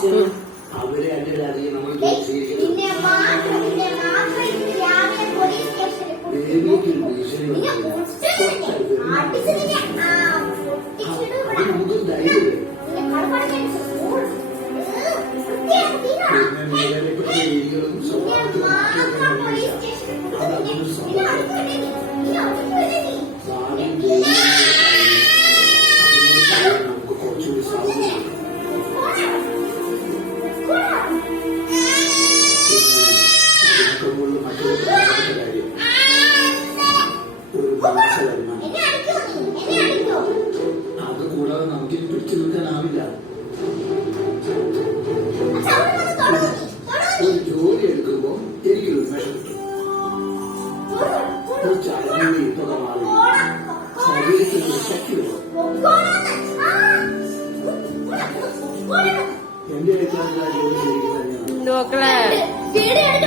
അവരെ അതിന്റെ അറിയാം നമ്മൾ നമുക്കും ധൈര്യം രീതികളും സ്വഭാവത്തിലും അതൊന്നും നമുക്ക് കുറച്ചുകൂടി സാധ്യത മറ്റൊരു കാര്യം ഒരു വരുമാനം അത് കൂടാതെ നമുക്ക് പിടിച്ചു നിൽക്കാനാവില്ല. ഒരു ജോലി എടുക്കുമ്പോൾ എനിക്കൊരു ഉന്മേഷം കിട്ടും. ഒരു ചലനങ്ങൾ ഇതൊക്കെ മാറി ശരീരത്തിൽ ഒരു ശക്തി വരും. എന്റെ അഭിപ്രായത്തിൽ ജോലി ശരിക്കും തന്നെയാണ്.